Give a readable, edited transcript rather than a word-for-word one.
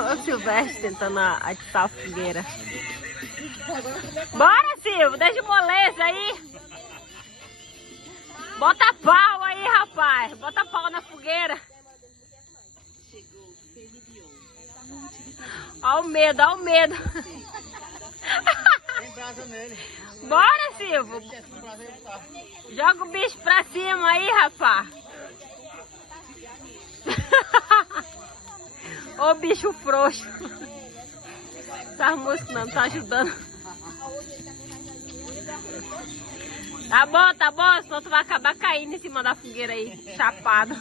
Olha o Silvestre tentando atiçar a fogueira. Bora, Silvio, deixa de moleza aí. Bota pau aí, rapaz. Bota pau na fogueira. Olha o medo, olha o medo. Tem brasa nele. Bora, Silvio. Joga o bicho pra cima aí, rapaz. Ô bicho frouxo. Essas músicas não tá ajudando. Tá bom, senão tu vai acabar caindo em cima da fogueira aí, chapado.